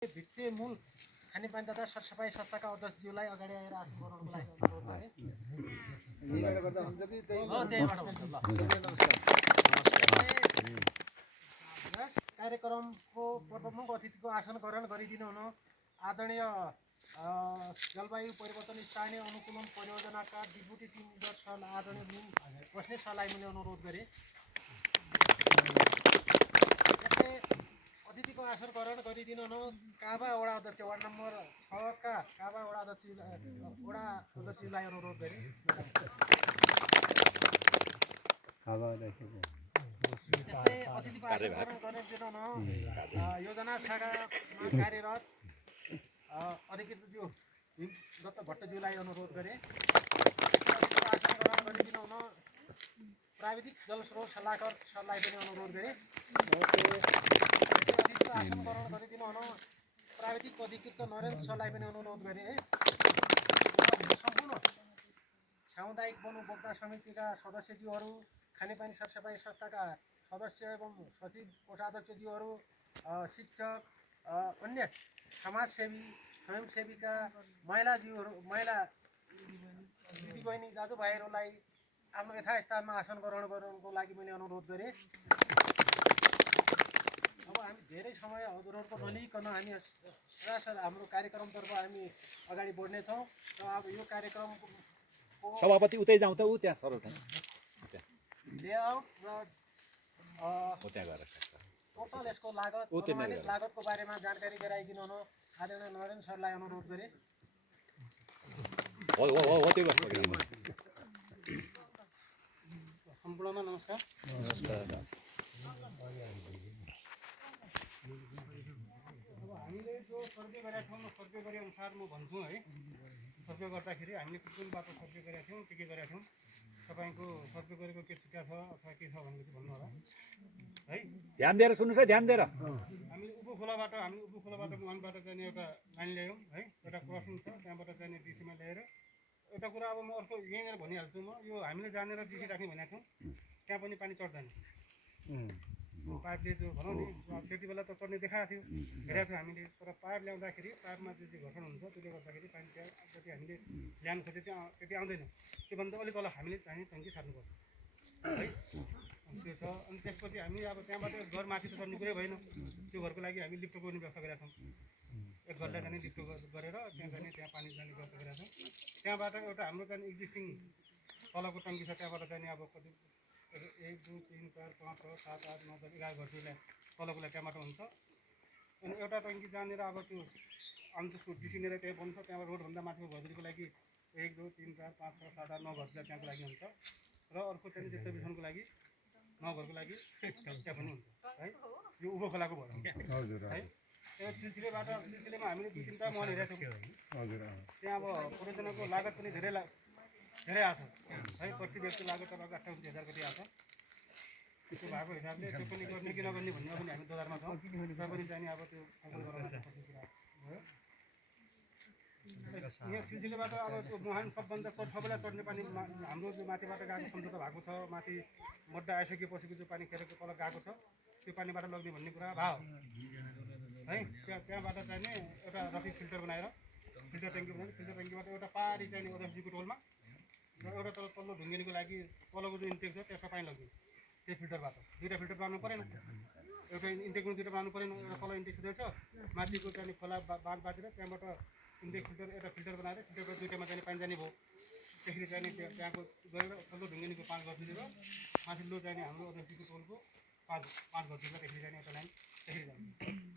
भित्ते मूल खानेपानी तथा सरसफाई संस्थाका अध्यक्षज्यूलाई अगाडि आएर आसन गराउनको लागि अनुरोध गरे। यस कार्यक्रमको प्रमुख अतिथिको आसन ग्रहण गरिदिनु हुन आदरणीय जलवायु परिवर्तन स्थानीय अनुकूलन परियोजनाका डिप्युटी टिम लिडर सर आदरणीय लिन बस्ने सरलाई मैले अनुरोध गरेँ। अतिथिको आसन ग्रहण गरिदिनु हुन काबा वडा अध्यक्ष वार्ड नम्बर 6 का काबा वडा अध्यक्षलाई अनुरोध गरेँ। त्यस्तै अतिथिको आसन ग्रहण गरिदिनु हुन योजना शाखामा कार्यरत अधिकृत ज्यू दत्त भट्टज्यूलाई अनुरोध गरेँ। अतिथिको आसन ग्रहण गरिदिनु हुन प्राविधिक जलस्रोत सल्लाहकार सरलाई पनि अनुरोध गरेँ। अतिथिको आसन ग्रहण गरिदिनु हुन प्राविधिक अधिकृत नरेन्द्र सरलाई पनि अनुरोध गरेँ है। सम्पूर्ण सामुदायिक वन उपभोक्ता समितिका सदस्यज्यूहरू, खानेपानी सरसफाई संस्थाका सदस्य एवं सचिव कोषाध्यक्षज्यूहरू, शिक्षक, अन्य समाजसेवी स्वयंसेविका महिलाज्यूहरू, महिला दिदीबहिनी दाजुभाइहरूलाई आफ्नो यथास्थानमा आसन ग्रहण गर्नुको लागि मैले अनुरोध गरेँ। अब हामी धेरै समय हजुरहरूको नलिकन हामी सरासर हाम्रो कार्यक्रमतर्फ हामी अगाडि बढ्नेछौँ र अब यो कार्यक्रमको सभापति उतै जाउँ त उ त्यहाँ सर लेआउट र टोटल यसको लागतको बारेमा जानकारी गराइदिनु हुन आदरणीय नरेन्द्र सरलाई अनुरोध गरेँ। सम्पूर्णमा नमस्कार। अब हामीले जो सर्वे गरेका थियौँ सर्वे गरे अनुसार म भन्छु है। सर्वे गर्दाखेरि हामीले कुन बाटो सर्वे गरेका थियौँ के गरेका थियौँ तपाईँको सर्वे गरेको के छुट्या छ अथवा के छ भनेको चाहिँ भन्नु होला है। ध्यान दिएर सुन्नुहोस् है, ध्यान दिएर। हामीले उभो खोलाबाट मुहानबाट चाहिँ एउटा लाइन ल्यायौँ है। एउटा क्रसिङ छ त्यहाँबाट चाहिँ डिसीमा ल्याएर एउटा कुरा अब म अर्को यहीँनिर भनिहाल्छु म यो हामीले जानेर डिसी राख्ने भनेको थियौँ त्यहाँ पनि पानी चढ्दैन। पाइपले जो भनौँ नि त्यति बेला त चढ्ने देखाएको थियो हेरेको थियो हामीले, तर पाइप ल्याउँदाखेरि पाइपमा चाहिँ घर्षण हुन्छ त्यसले गर्दाखेरि पानी त्यहाँ जति हामीले ल्याउनु खोज्यो त्यति आउँदैन। त्योभन्दा अलिक तल हामीले चाहिँ ट्याङ्की सार्नुपर्छ है। त्यो छ। अनि त्यसपछि हामी अब त्यहाँबाट घर माथि त चढ्ने कुरै भएन। त्यो घरको लागि हामी लिफ्टको पनि व्यवस्था गरेका छौँ। एक घरलाई जाने लिफ्ट गरेर त्यहाँ पानी जाने व्यवस्था गरेका छौँ। त्यहाँबाट एउटा हाम्रो चाहिँ एक्जिस्टिङ तलको ट्याङ्की छ त्यहाँबाट चाहिँ अब कति 1 2 3 4 5 6 7 8 9 10 11 घरलाई तलकोलाई त्यहाँबाट हुन्छ। अनि एउटा ट्याङ्की जहाँनिर अब त्यो अन्त डिसिनेर त्यहाँ बन्छ त्यहाँबाट रोडभन्दा माथिको घरको लागि 1 2 3 4 5 6 7 8 9 घरलाई त्यहाँको लागि हुन्छ र अर्को चाहिँ डिस्ट्रिब्युसनको लागि 9 घरको लागि त्यहाँ पनि हुन्छ है। यो उभो खोलाको भयो है। त्यो सिलसिलेमा हामीले 2-3 टा मल हेरेका छौँ हजुर। त्यहाँ अब परियोजनाको लागत पनि धेरै आएको छ है। प्रति व्यक्ति लागत अब 58,000 कति आएको छ। त्यो भएको हिसाबले त्यो पनि गर्ने कि नगर्ने भन्ने पनि हामी ददारमा छौँ। र पनि चाहिँ अब त्यो फसल गराउनु पर्ने कुरा भयो। यहाँ सिलसिलेबाट अब त्यो मुहान सबभन्दा सबैलाई चढ्ने पानी हाम्रो जो माथिबाट गएको सम्झौता भएको छ, माथि मड्डा आइसकेपछिको जो पानी खेरेको तल गएको छ त्यो पानीबाट लग्ने भन्ने कुरा भयो है। त्यहाँबाट चाहिँ नि एउटा रफी फिल्टर बनाएर फिल्टर ट्याङ्कीबाट एउटा पारी चाहिँ ओदर्जीको टोलमा र एउटा तल्लो ढुङ्गेनीको लागि तलको जो इन्टेक छ त्यसमा पानी लग्यो। त्यो फिल्टरबाट 2टा फिल्टर बनाउनु परेन, एउटा इन्टेकमा 2टा बनाउनु परेन। एउटा तल इन्टेक छुँदैछ माथिको चाहिँ खोला बाँध बाँधेर त्यहाँबाट इन्टेक फिल्टर एउटा फिल्टर बनाएर फिल्टरबाट 2टामा चाहिँ पानी जाने भयो। त्यसरी चाहिँ त्यहाँको गरेर तल्लो ढुङ्गेनीको 5 घरतिर र माथिल्लो चाहिँ हाम्रो ओदर्जीको टोलको 5 घरतिर त्यसरी चाहिँ एउटा लाइन त्यसरी जान्छ।